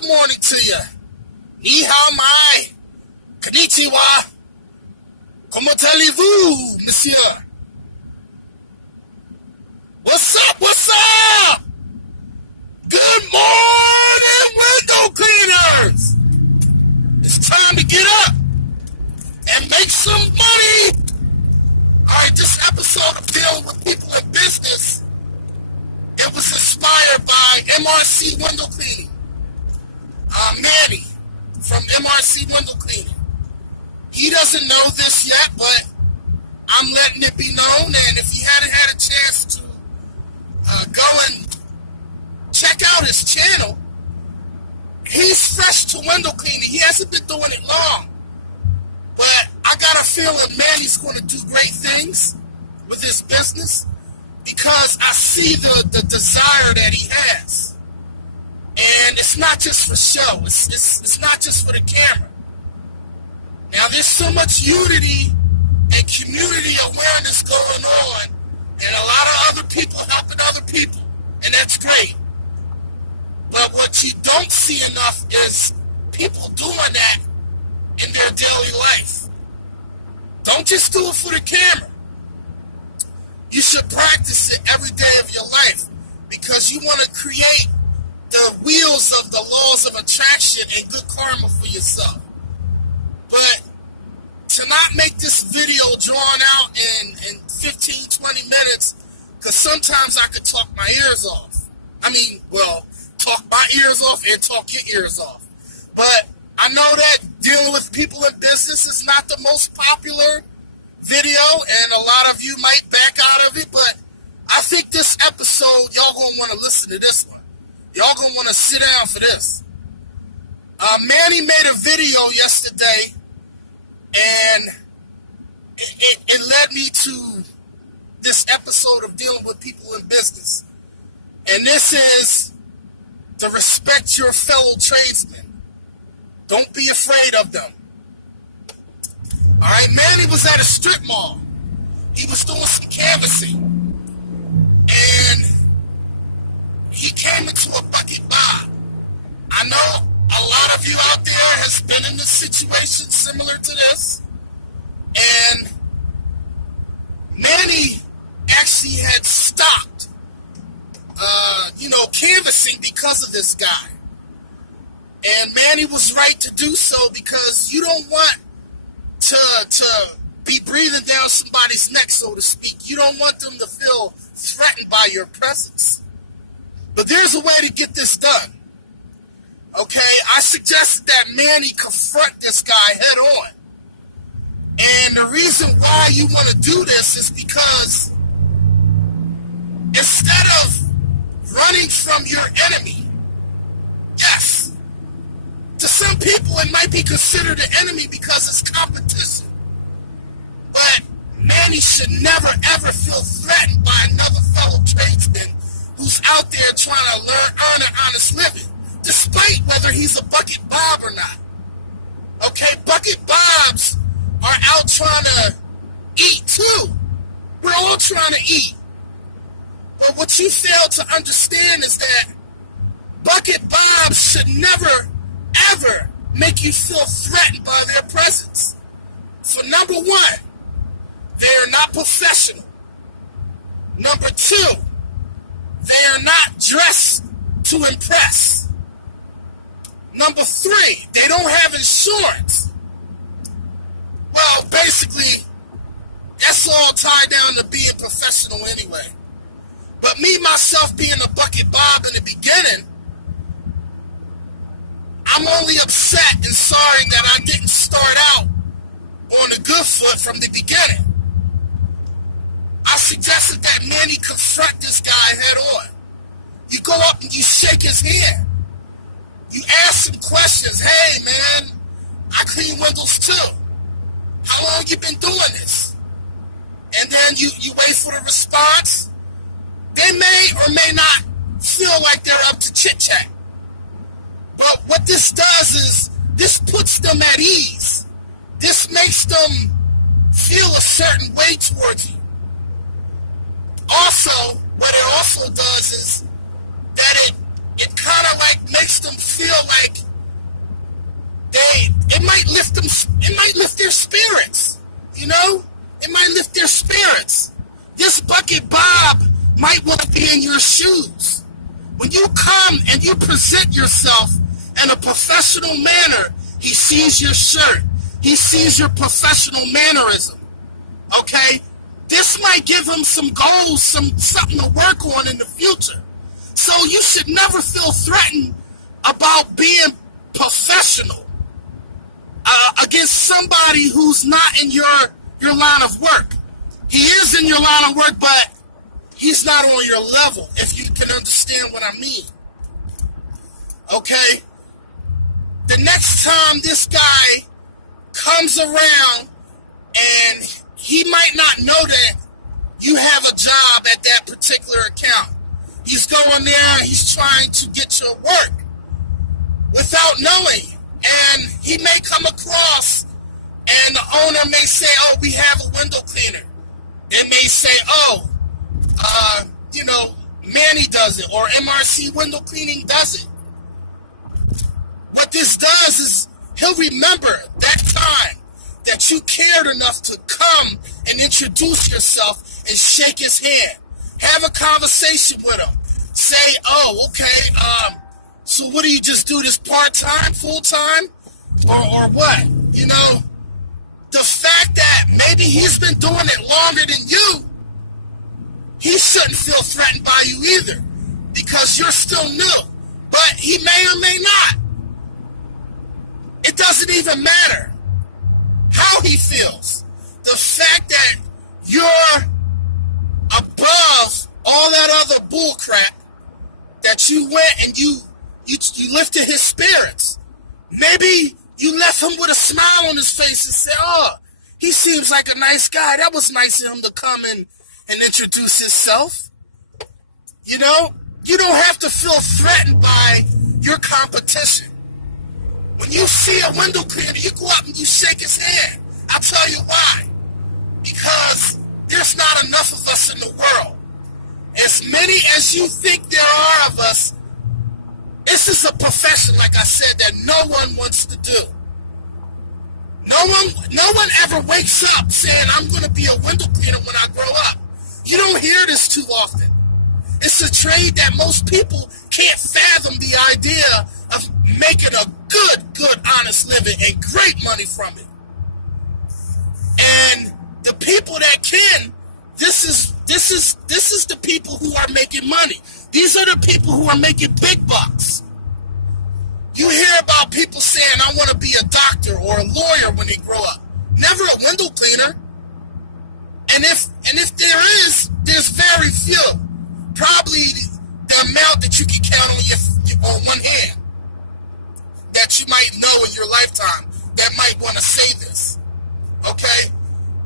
good morning to you. Ni hao mai. Konnichiwa. Comment allez-vous, monsieur? What's up? What's up? Good morning, window cleaners. It's time to get up and make some money. All right, this episode of Dealing with People in Business, it was inspired by MRC Window Cleaning. Manny from MRC Window Cleaning. He doesn't know this yet, but I'm letting it be known. And if you hadn't had a chance to go and check out his channel, he's fresh to window cleaning. He hasn't been doing it long. But I got a feeling Manny's going to do great things with his business because I see the desire that he has. And it's not just for show. It's not just for the camera. Now, there's so much unity and community awareness going on, and a lot of other people helping other people, and that's great. But what you don't see enough is people doing that in their daily life. Don't just do it for the camera. You should practice it every day of your life because you want to create the wheels of the laws of attraction and good karma for yourself. But to not make this video drawn out in 15, 20 minutes, because sometimes I could talk my ears off. Talk my ears off and talk your ears off. But I know that dealing with people in business is not the most popular video, and a lot of you might back out of it, but I think this episode, y'all going to want to listen to this one. Y'all going to want to sit down for this. Manny made a video yesterday, and it led me to this episode of Dealing with People in Business. And this is to respect your fellow tradesmen. Don't be afraid of them. All right, Manny was at a strip mall. He was doing some canvassing. And he came into a bucket bar. I know a lot of you out there has been in this situation similar to this. And Manny actually had stopped, canvassing because of this guy. And Manny was right to do so because you don't want to be breathing down somebody's neck, so to speak. You don't want them to feel threatened by your presence. But there's a way to get this done. Okay, I suggested that Manny confront this guy head on. And the reason why you want to do this is because instead of running from your enemy, yes, to some people it might be considered an enemy because it's competition. But Manny should never ever feel threatened by another fellow tradesman who's out there trying to earn an honest living, despite whether he's a bucket Bob or not. Okay, bucket Bobs are out trying to eat too. We're all trying to eat. But what you fail to understand is that bucket Bobs should never, ever make you feel threatened by their presence. For number one, they are not professional. Number two, they are not dressed to impress. Number three, they don't have insurance. Well, basically, that's all tied down to being professional anyway. But me, myself, being a bucket Bob in the beginning, I'm only upset and sorry that I didn't start out on a good foot from the beginning. I suggested that Manny confront this guy head on. You go up and you shake his hand. You ask him questions. Hey, man, I clean windows too. How long you been doing this? And then you wait for the response. They may or may not feel like they're up to chit-chat. But what this does is this puts them at ease. This makes them feel a certain way towards you. Also, what it also does is that it kind of like makes them feel like be in your shoes. When you come and you present yourself in a professional manner, he sees your shirt. He sees your professional mannerism. Okay? This might give him some goals, something to work on in the future. So you should never feel threatened about being professional against somebody who's not in your line of work. He is in your line of work, but he's not on your level, if you can understand what I mean. Okay? The next time this guy comes around, and he might not know that you have a job at that particular account. He's going there, he's trying to get your work without knowing. And he may come across, and the owner may say, oh, we have a window cleaner. They may say, oh, Manny does it, or MRC Window Cleaning does it. What this does is he'll remember that time that you cared enough to come and introduce yourself and shake his hand. Have a conversation with him. Say, oh, okay, so what do you just do this part-time, full-time, or what? You know, the fact that maybe he's been doing it longer than you, he shouldn't feel threatened by you either, because you're still new. But he may or may not. It doesn't even matter how he feels. The fact that you're above all that other bullcrap, that you went and you lifted his spirits. Maybe you left him with a smile on his face and said, oh, he seems like a nice guy. That was nice of him to come and introduce himself. You know, you don't have to feel threatened by your competition. When you see a window cleaner, you go up and you shake his hand. I'll tell you why. Because there's not enough of us in the world. As many as you think there are of us, this is a profession, like I said, that no one wants to do. No one ever wakes up saying, I'm going to be a window cleaner when I grow up. You don't hear this too often. It's a trade that most people can't fathom the idea of making a good, honest living and great money from it. And the people that can, this is the people who are making money. These are the people who are making big bucks. You hear about people saying, I want to be a doctor or a lawyer when they grow up. Never a window cleaner. And if there is, there's very few. Probably the amount that you can count on one hand that you might know in your lifetime that might want to say this. Okay?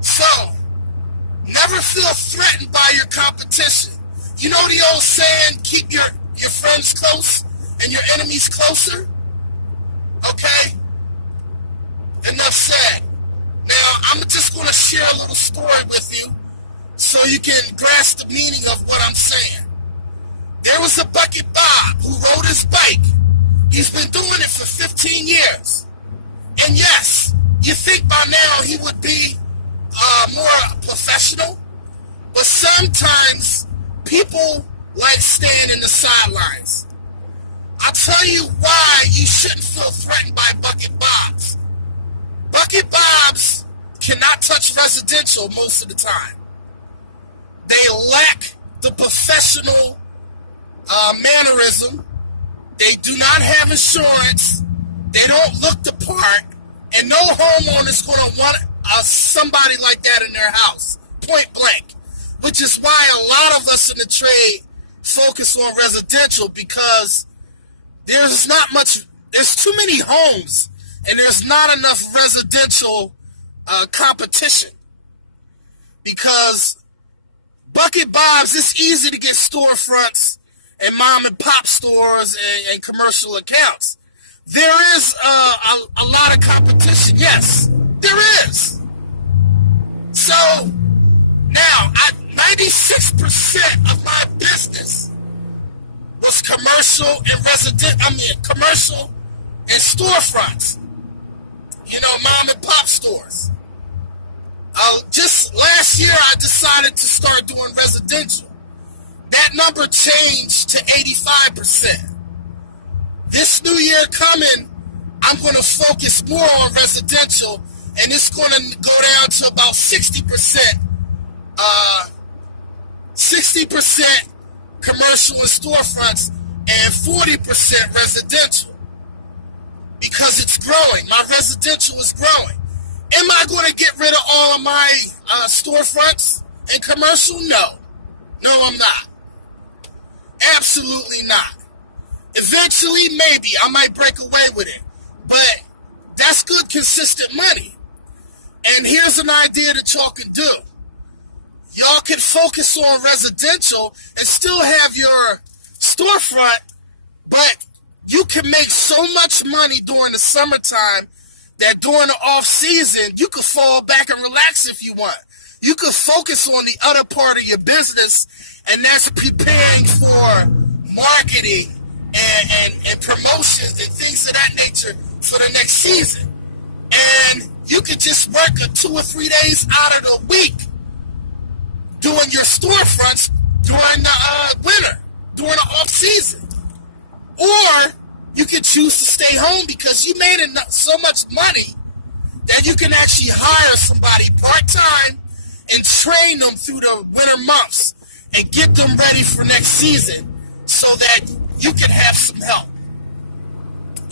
So, never feel threatened by your competition. You know the old saying, keep your friends close and your enemies closer? Okay? Enough said. Now, I'm just going to share a little story with you so you can grasp the meaning of what I'm saying. There was a Bucket Bob who rode his bike. He's been doing it for 15 years. And yes, you think by now he would be more professional, but sometimes people like staying in the sidelines. I'll tell you why you shouldn't feel threatened by Bucket Bobs. Bucket Bobs cannot touch residential most of the time. They lack the professional mannerism. They do not have insurance. They don't look the part. And no homeowner is going to want somebody like that in their house, point blank. Which is why a lot of us in the trade focus on residential, because there's too many homes, and there's not enough residential competition. Because Bucket Bobs, it's easy to get storefronts and mom and pop stores and commercial accounts. There is a lot of competition. Yes, there is. So now, 96% of my business was commercial and commercial and storefronts. You know, mom and pop stores. Just last year, I decided to start doing residential. That number changed to 85%. This new year coming, I'm going to focus more on residential, and it's going to go down to about 60%. 60% commercial and storefronts and 40% residential, because it's growing. My residential is growing. Am I going to get rid of all of my storefronts and commercial? No. No, I'm not. Absolutely not. Eventually, maybe I might break away with it, but that's good, consistent money. And here's an idea that y'all can do. Y'all can focus on residential and still have your storefront, but you can make so much money during the summertime that during the off season, you could fall back and relax if you want. You could focus on the other part of your business, and that's preparing for marketing and promotions and things of that nature for the next season. And you could just work 2 or 3 days out of the week doing your storefronts during the winter, during the off season. Or you could choose to stay home because you made so much money that you can actually hire somebody part-time and train them through the winter months and get them ready for next season so that you can have some help.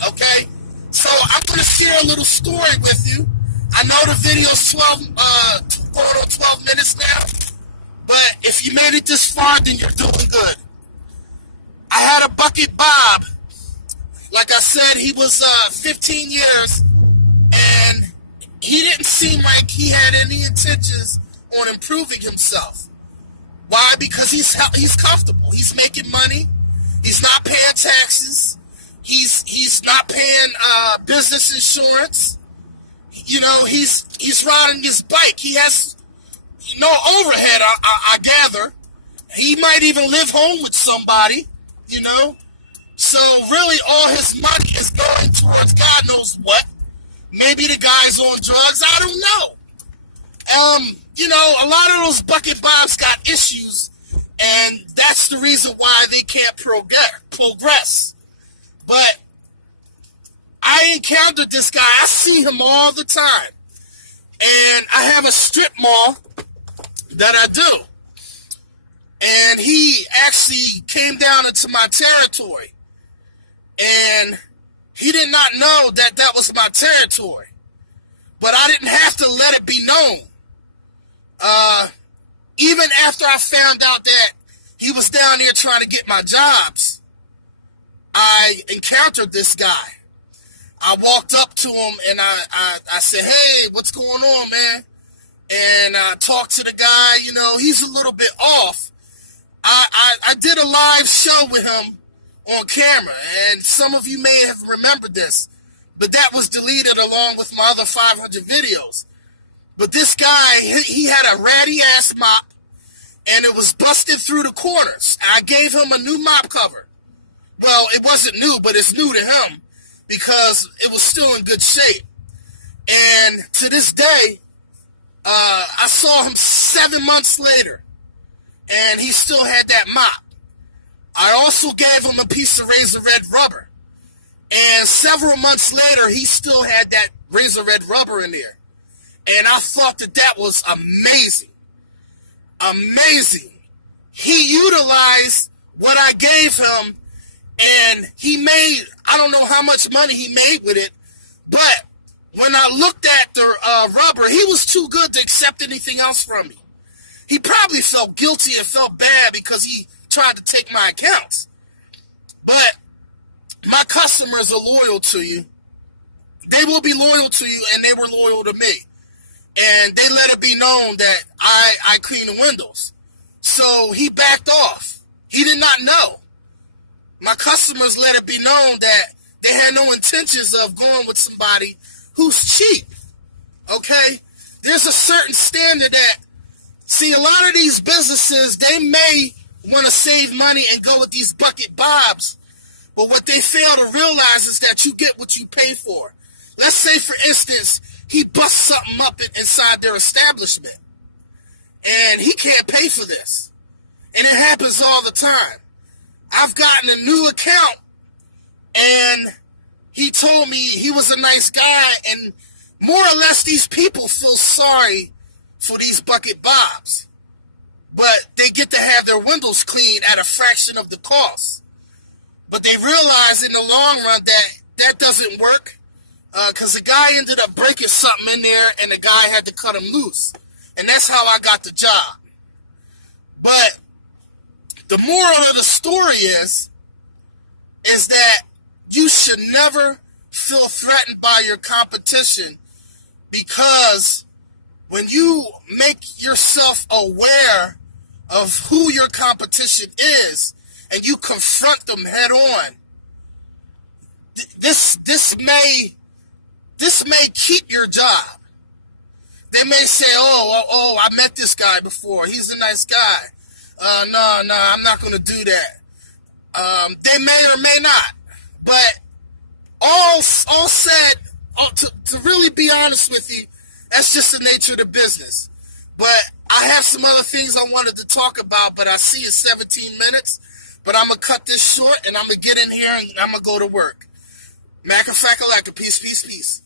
Okay? So I'm going to share a little story with you. I know the video's 12 minutes now, but if you made it this far, then you're doing good. I had a Bucket Bob. Like I said, he was 15 years, and he didn't seem like he had any intentions on improving himself. Why? Because he's comfortable. He's making money. He's not paying taxes. He's not paying business insurance. You know, he's riding his bike. He has no overhead, I gather. He might even live home with somebody, you know. So really all his money is going towards God knows what. Maybe the guy's on drugs. I don't know. You know, a lot of those Bucket Bobs got issues, and that's the reason why they can't progress. But I encountered this guy. I see him all the time. And I have a strip mall that I do. And he actually came down into my territory. And he did not know that that was my territory. But I didn't have to let it be known. Even after I found out that he was down there trying to get my jobs, I encountered this guy. I walked up to him and I said, "Hey, what's going on, man?" And I talked to the guy. You know, he's a little bit off. I did a live show with him on camera, and some of you may have remembered this, but that was deleted along with my other 500 videos. But this guy, he had a ratty-ass mop, and it was busted through the corners. I gave him a new mop cover. Well, it wasn't new, but it's new to him because it was still in good shape. And to this day, I saw him 7 months later, and he still had that mop. I also gave him a piece of razor red rubber. And several months later, he still had that razor red rubber in there. And I thought that that was amazing. Amazing. He utilized what I gave him, and he made, I don't know how much money he made with it, but when I looked at the rubber, he was too good to accept anything else from me. He probably felt guilty and felt bad because he tried to take my accounts. But my customers are loyal to you. They will be loyal to you, and they were loyal to me. And they let it be known that I clean the windows. So he backed off. He did not know. My customers let it be known that they had no intentions of going with somebody who's cheap. Okay? There's a certain standard that, see, a lot of these businesses, they may want to save money and go with these Bucket Bobs, but what they fail to realize is that you get what you pay for. Let's say, for instance, he busts something up inside their establishment, and he can't pay for this. And it happens all the time. I've gotten a new account, and he told me he was a nice guy, and more or less these people feel sorry for these bucket Bobs. But they get to have their windows cleaned at a fraction of the cost. But they realize in the long run that that doesn't work, because the guy ended up breaking something in there, and the guy had to cut him loose. And that's how I got the job. But the moral of the story is that you should never feel threatened by your competition, because when you make yourself aware of who your competition is and you confront them head on, this may keep your job. They may say, oh, I met this guy before. He's a nice guy. No, I'm not going to do that. They may or may not. But all said, to really be honest with you, that's just the nature of the business. But I have some other things I wanted to talk about, but I see it's 17 minutes. But I'm going to cut this short, and I'm going to get in here, and I'm going to go to work. Macafakalaka, peace, peace, peace.